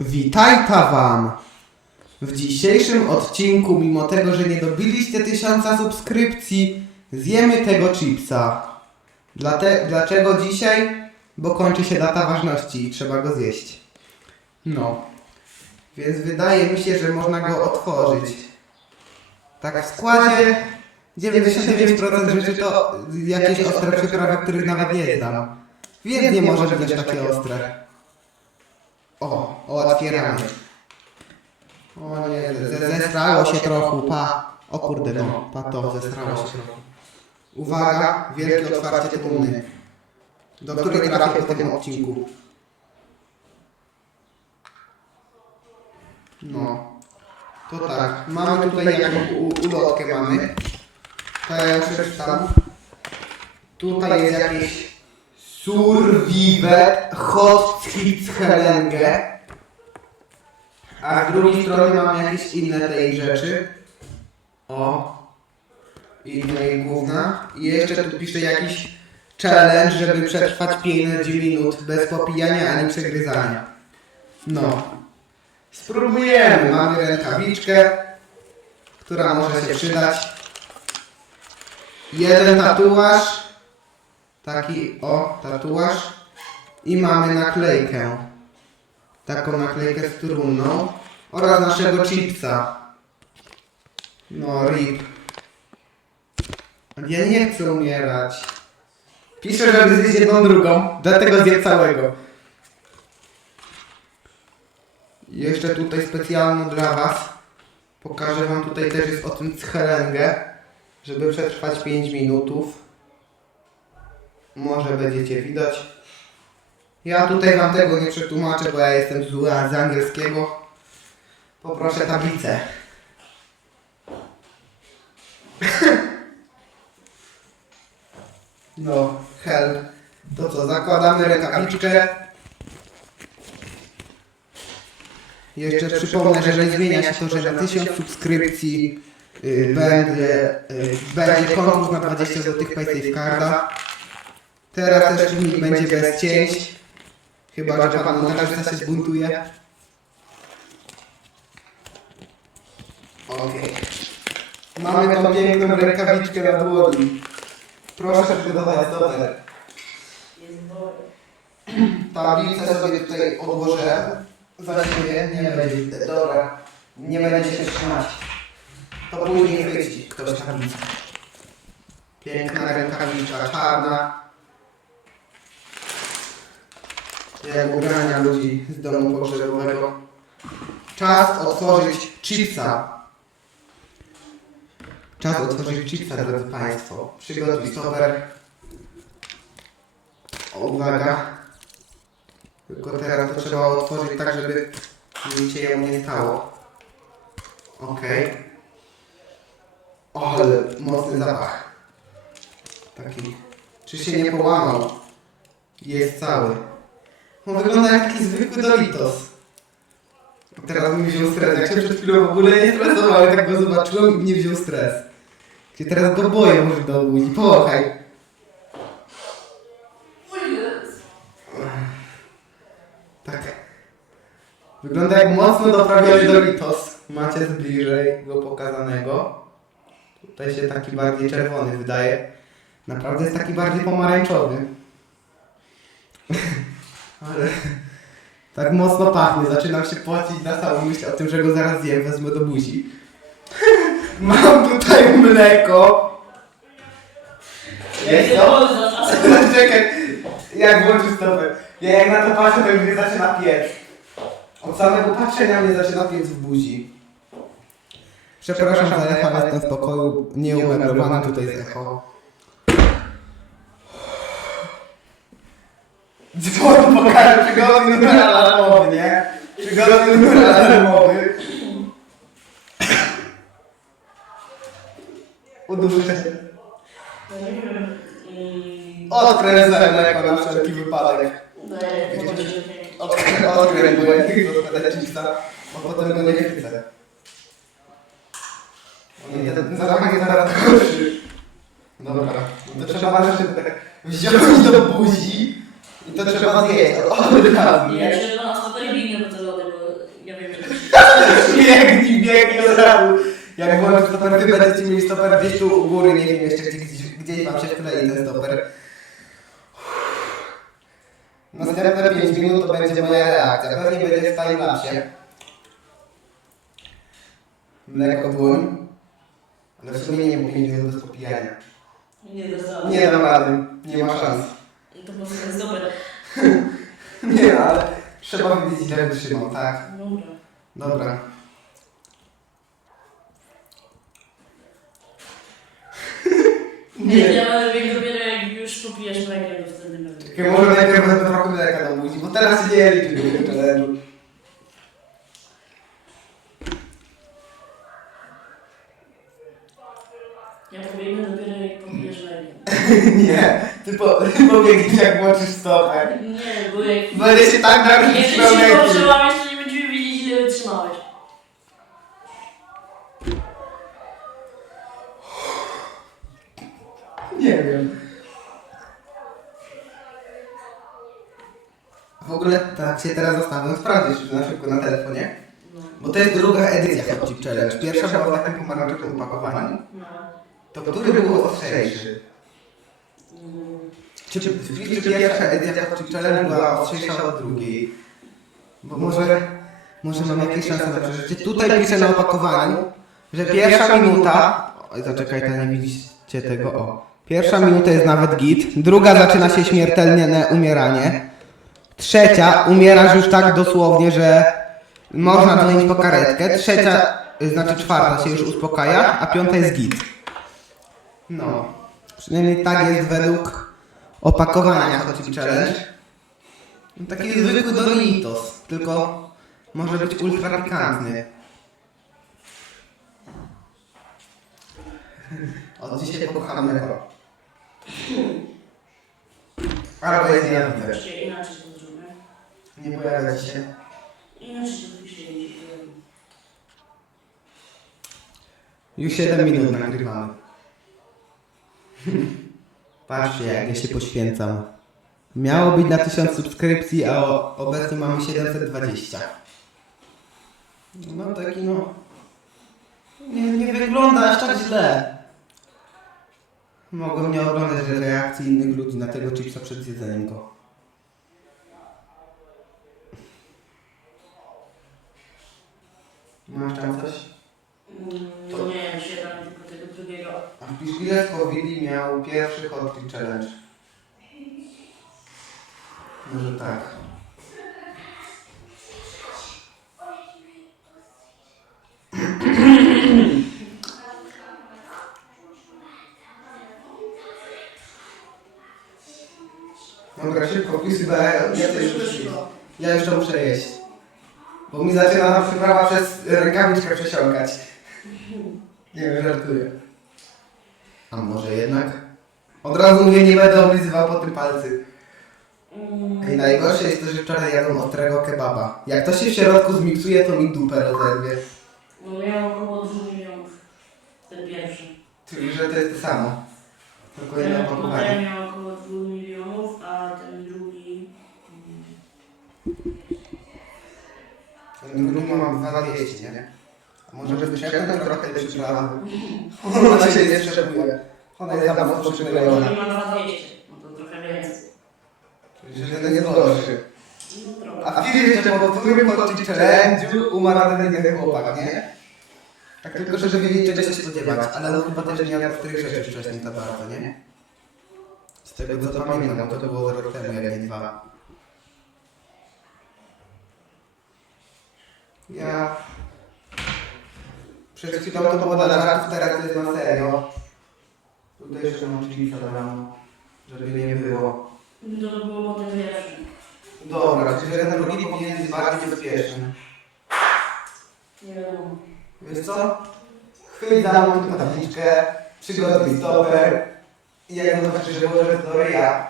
Witajta wam! W dzisiejszym odcinku, mimo tego, że nie dobiliście tysiąca subskrypcji, zjemy tego chipsa. Dlate, dlaczego dzisiaj? Bo kończy się data ważności i trzeba go zjeść. No. Więc wydaje mi się, że można go otworzyć. Tak w składzie 99% rzeczy to jakieś ostre przyprawy, których nawet nie znam. Więc nie może być aż takie ostre. O, otwieramy. O nie, ze- zestrało się trochę, pa. O kurde, no, pa to, zestrało się trochę. Uwaga, wielkie otwarcie trumny. Do której trafię w tym odcinku. No. To tak, mamy tutaj jaką ulotkę mamy. To ja przeczytam. Tutaj jest jakieś Survive Hot Hits Helenge. A z drugiej strony mamy jakieś inne tej rzeczy. O. Inne i gówna. I jeszcze tu pisze jakiś challenge, żeby przetrwać 5 minut bez popijania ani przegryzania. No. Spróbujemy. Mamy rękawiczkę, która może się przydać. Jeden tatuaż. Taki o, tatuaż. I mamy naklejkę. Taką naklejkę z trumną. Oraz naszego chipsa. No, rip. Ja nie chcę umierać. Piszę, żeby zjeść jedną drugą. Dlatego zjem całego. Jeszcze tutaj specjalną dla was. Pokażę wam tutaj też jest o tym chelengę. Żeby przetrwać 5 minutów. Może będziecie widać. Ja tutaj wam tego nie przetłumaczę, bo ja jestem z, z angielskiego. Poproszę tablicę. No, help. To co, zakładamy rękawiczkę. Jeszcze przypomnę, że zmienia się to, że na 1000 subskrypcji y, będzie, y, będzie konkurs na 20 zł PaySafe Carda. Teraz też filmik będzie bez cięć. Chyba, że pan montażysta się zbuntuje. Okej. Mamy tą piękną rękawiczkę na dłoni. Proszę przygotować dober. Tablicę sobie tutaj odłożę. Za siebie nie będzie. Dobra. Nie będzie się trzymać. To później chwyci ktoś tablicę. Piękna rękawiczka czarna. Jak ubrania ludzi z domu pogrzebowego. Czas otworzyć chipsa. Czas otworzyć chipsa, drodzy Państwo. Przygotuj sober. Uwaga. Tylko teraz to trzeba otworzyć tak, żeby nic się jemu nie stało. Okej. O, ale mocny zapach. Taki. Czy się nie połamał? Jest cały. On wygląda jak taki zwykły Doritos. Teraz mi wziął stres. Jak się przed chwilą w ogóle nie stresowałem, tak go zobaczyłem i mnie wziął stres. Teraz go boję może do buzi. Połachaj. Tak. Wygląda jak mocno doprawiony Doritos. Macie z bliżej go pokazanego. Tutaj się taki bardziej czerwony wydaje. Naprawdę jest taki bardziej pomarańczowy. Ale tak mocno pachnie. Zaczynam się płacić na samą myśl o tym, że go zaraz zjem, wezmę do buzi. Mam tutaj mleko. Jest to? Czekaj, jak włączysz stopę. Ja jak na to patrzę, to już mnie zaczyna piec. Od samego patrzenia mnie zaczyna piec w buzi. Przepraszam za echo, jestem w pokoju nieumeblowany tutaj z echo. Dzwon pokaże przygody numer alarmowy, nie? Przygody numer alarmowy. Uduszę się. Odkręcę mleko na wszelki wypadek. Odkrę- Odkręć, bo ja nie chcę bo potem go nie chwycę. Nie, ten zapach jest zaraz gorszy. Dobra, to trzeba rzeczy tak wziąć do buzi i to trzeba zjeść od od razu, Nie, nie? czy do nas to terminy, bo to lody były. biegnij, biegnij od razu. Jak włączę stoper, wy będziecie mieli stoper gdzieś tu u góry, nie wiem jeszcze gdzie, gdzieś, gdzieś wam się wklei ten stoper. Następne 5 minut to będzie moja reakcja. Pewnie będzie w timelapsie. Mleko dłoń. Ale w sumie nie było 5 minut bez popijania. Nie dostałam. Nie dam rady, nie ma szans. To prostu jest dobre. Nie, ale trzeba wiedzieć ile wytrzymał, tak. Dobra. Dobra. Nie, ja będę biegł dopiero jak już popijesz mleko, to wtedy będę. Czekaj, może najpierw wezmę trochę mleka do bo teraz nie liczy challenge'u. Ja pobiegnę dopiero jak popijesz mleko. Nie, ty, po, ty pobiegniesz jak włączysz stoper. Nie, bo jak... Będę się tak napić Jeśli się mlekiem. poprzełamiesz, to nie będziemy wiedzieć ile wytrzymałeś. Nie wiem. W ogóle tak się teraz zastanawiam, sprawdzisz na szybko na telefonie. No. Bo to jest druga edycja Hot Chip Challenge. Pierwsza była w takim pomarańczowym opakowaniu. No. To który był ostrzejszy? Mm. Czy, czy, czy pierwsza edycja Hot Challenge była ostrzejsza od drugiej? Bo może, może mam jakieś szanse na przeżycie. Tutaj piszę na opakowaniu, że pierwsza minuta... Oj, zaczekaj, to nie widzicie tego, o. Pierwsza minuta jest nawet git, druga zaczyna się śmiertelne umieranie. Trzecia, umierasz już tak dosłownie, że można dzwonić po karetkę. Trzecia, y, znaczy czwarta się już uspokaja, a piąta jest git. No. Przynajmniej tak jest według opakowania Hot Challenge. No, Taki zwykły Doritos, tylko może być ultra pikantny. Od dzisiaj pokocham mleko. Albo jest inaczej to zrobię. Nie pojawia ci się. Inaczej to pojawi. Już 7 minut nagrywamy. Patrzcie, jak ja się poświęcam. Miało być na 1000 subskrypcji, a o, obecnie mamy 720. No taki no... Nie, nie wygląda aż tak źle. Mogłem nie oglądać reakcji innych ludzi na tego chipsa przed jedzeniem go. Masz tam coś? Mm, No nie wiem, się tam tylko tego drugiego. A Willy miał pierwszy Hot Chip Challenge? Może tak. Dobra, szybko bo ja, ja, już, ja już to muszę jeść. Bo mi zaczyna ta przyprawa przez rękawiczkę przesiąkać. Nie wiem, żartuję. A może jednak? Od razu mówię, nie będę oblizywał po tym palcy. Mm, I najgorsze jest to, że wczoraj jadłem ostrego kebaba. Jak to się w środku zmiksuje, to mi dupę rozerwie. No miał około 2 milionów. Ten pierwszy. Czyli, że to jest to samo. Tylko inne Ten, opakowanie. ten miał około 2 milionów, a ten drugi... Ten drugi mam 2200, nie? Może wyciągnę trochę tej przyprawy. Ona się nie przeszepuje. Ona jest tam przyklejona. Drugi ma 2200. No to trochę więcej. Że ten jest gorszy. No trochę. A w filmie jeszcze po którym chodzi challenge'u umarł ten jeden chłopak, nie? Tak tylko, że wiedzieć czego się spodziewać, ale on chyba też nie miał których rzeczy wcześniej to bardzo, nie? Z tego co pamiętam, bo to było rok temu, jak nie dwa. Ja... Przed chwilą to było dla żartów, teraz to jest na serio. Tutaj jeszcze mam chipsa dodam, żeby nie było. To było potem pierwszy. Dobra, czyli ten drugi powinien być bardziej bezpieczny. Nie wiadomo. Wiesz co? Chwyć za mną tę tabliczkę, przygotuj stoper i jak zobaczysz, że włożę to ryja,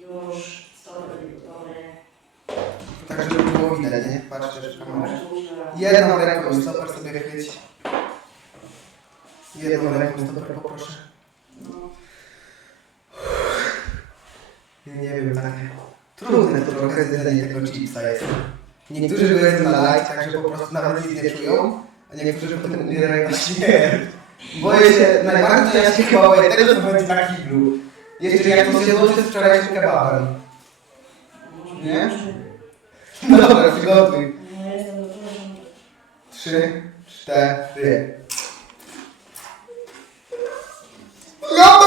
Już. Tak żeby było widać, nie? Patrz też w kamerę. Jedną ręką stoper sobie chwyć. Jedną ręką stoper poproszę. Nie wiem, tak. Trudne to trochę zjedzenie tego chipsa jest. Niektórzy go jedzą na light, także po prostu nawet nic nie czują, a niektórzy potem umierają na śmierć. Boję się, najbardziej ja się chyba boję tego, co będzie na kiblu. Jeszcze jak to się złączy z wczorajszym kebabem. Nie? No dobra, przygotuj. No jestem gotowy. Trzy, cztery. Ja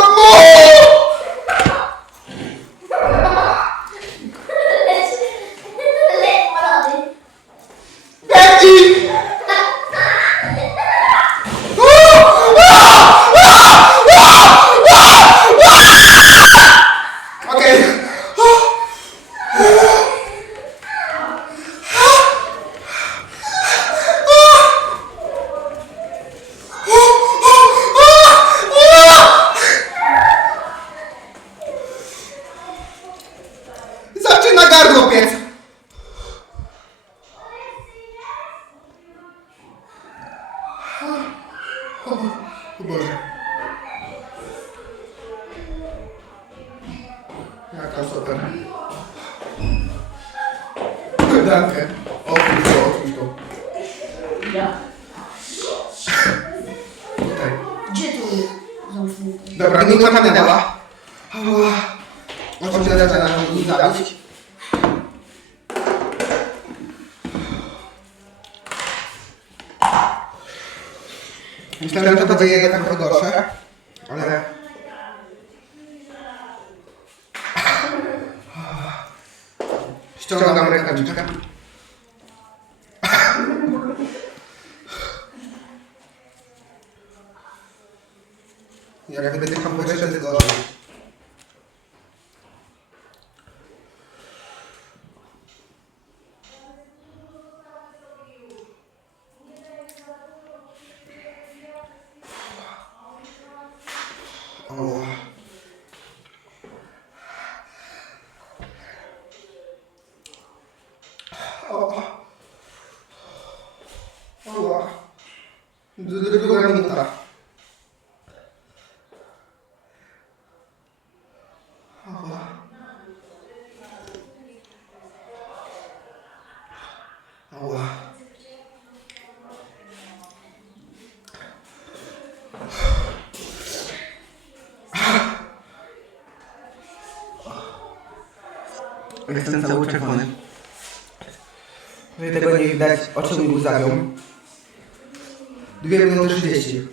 Betty! Okej. Zaczyna gardło piec. O, o Boże. Jaka super. Dankę. Otwórz to, otwórz to. Ja. Tutaj. Gdzie tu jest? Dobra, minuta minęła. Ała. Oczywiście zaczyna mi zabić. Myślałem, że to będzie jednak trochę gorsze, ale... Ściągam rękawiczkę. Jak wydycham powietrze, to gorzej. O. O. O. D- Druga minuta. Ała. Jestem cały czerwony. Jeżeli tego nie widać, oczy mi łzawią. две минуты шестьдесят.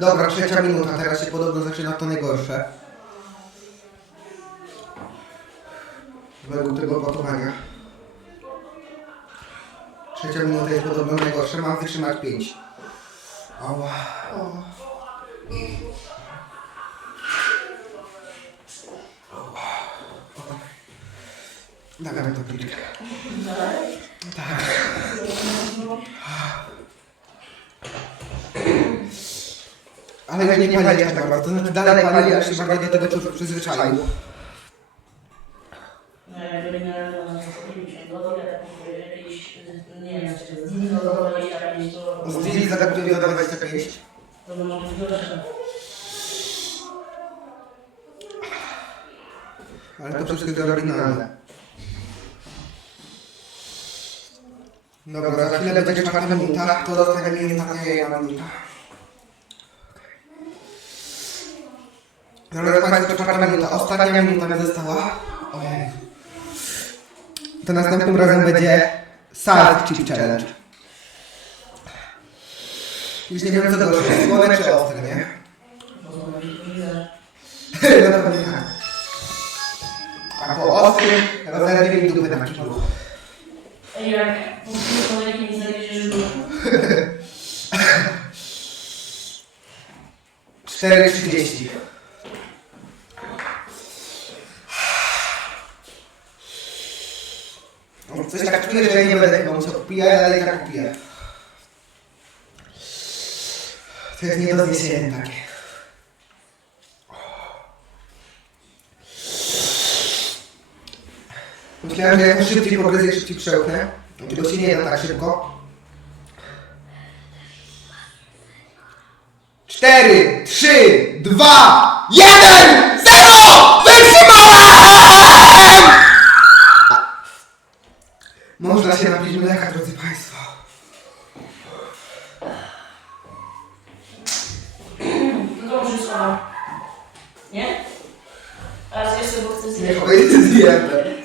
Dobra, trzecia minuta, teraz się podobno zaczyna to najgorsze. Według tego opakowania. Trzecia minuta jest podobno najgorsze, mam wytrzymać 5. Ała. O. Dawaj to pliczkę. Tak. Ale ja nie palię aż tak bardzo, to znaczy dalej palię, aż się bardziej do tego człowiek przyzwyczaił. No jak wymieniałem to na 150 zł, ja tak mówię, jakieś, nie wiem, czy z do 25, Dili do 25. By może być gorsze. Ale to wszystko jest oryginalne. Dobra, za chwilę będzie czwarta minuta, to zostawiamy mi ostatnia minuta. Dobra, Państwo, czwarta minuta, ostatnia minuta mi została. Ojej. To następnym razem będzie Salt Chip Challenge. Już nie wiem co to jest, słone czy ostre, nie? Na pewno nie tak. A po ostrym rozerwie mi na kiblu. Ej, jak po prostu kolejki nie znajdziesz już 4,30. No, Coś tak czuję, że nie będę chyba musiał popijać, ale i tak kupię. To jest nie do zniesienia takie. Myślałem, że jak szybciej pogryzę, szybciej przełknę. Tego się nie da tak szybko. Cztery, trzy, dwa, jeden, zero! Wytrzymałem! Można się napić mleka, drodzy Państwo. No wszystko. no. Nie? Teraz jeszcze, bo chcę Nie zjeść.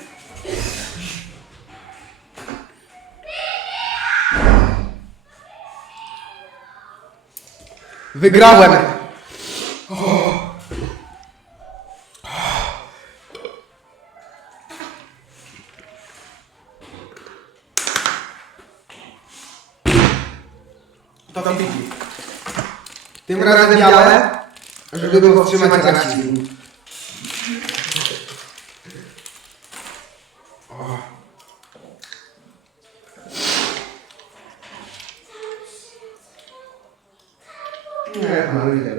Wygrałem! Żeby powstrzymać rasizm. Nie, ale nie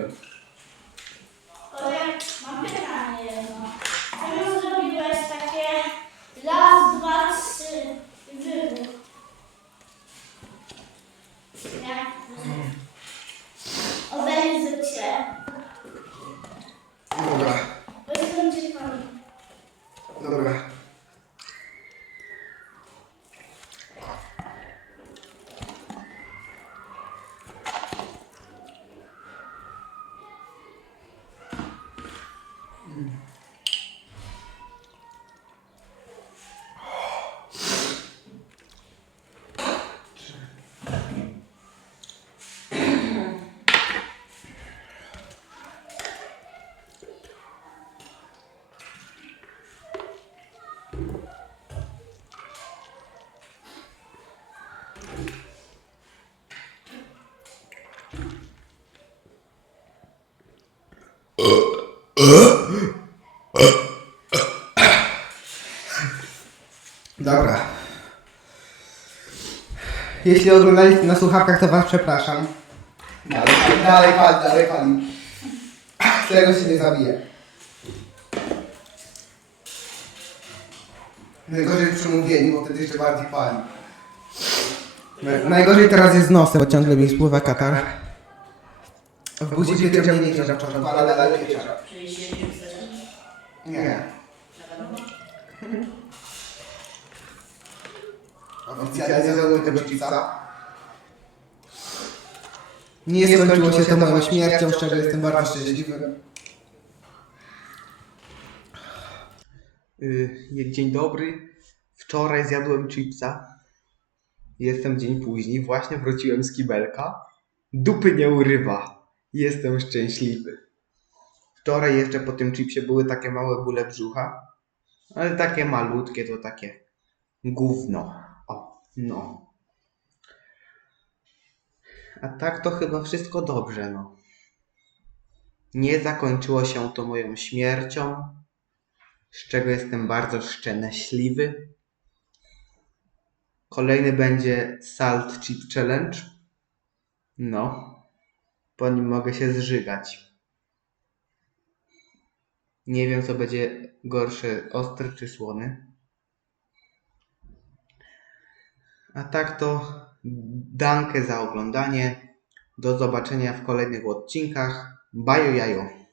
Dobra. Jeśli oglądaliście na słuchawkach, to was przepraszam. Dalej, dalej pali, dalej. Tego się nie zabije. Najgorzej przy mówieniu, bo wtedy jeszcze bardziej pali. Na- Najgorzej teraz jest z nosem, bo ciągle mi spływa katar. W buzi pieczę mniej niż na początku, ale dalej pieczę. Czyli się nie chcesz. Nie. Oficjalnie zjadłem tego chipsa. Nie skończyło się to moją śmiercią, szczerze jestem bardzo szczęśliwy. Y, Dzień dobry. Wczoraj zjadłem chipsa. Jestem dzień później, właśnie wróciłem z kibelka. Dupy nie urywa. Jestem szczęśliwy. Wczoraj jeszcze po tym chipsie były takie małe bóle brzucha. Ale takie malutkie to takie gówno. O, no. A tak to chyba wszystko dobrze, no. Nie zakończyło się to moją śmiercią, z czego jestem bardzo szczęśliwy. Kolejny będzie Salt Chip Challenge. No, po nim mogę się zżygać. Nie wiem, co będzie gorsze, ostry czy słony. A tak to dankę za oglądanie. Do zobaczenia w kolejnych odcinkach. Bajo jajo.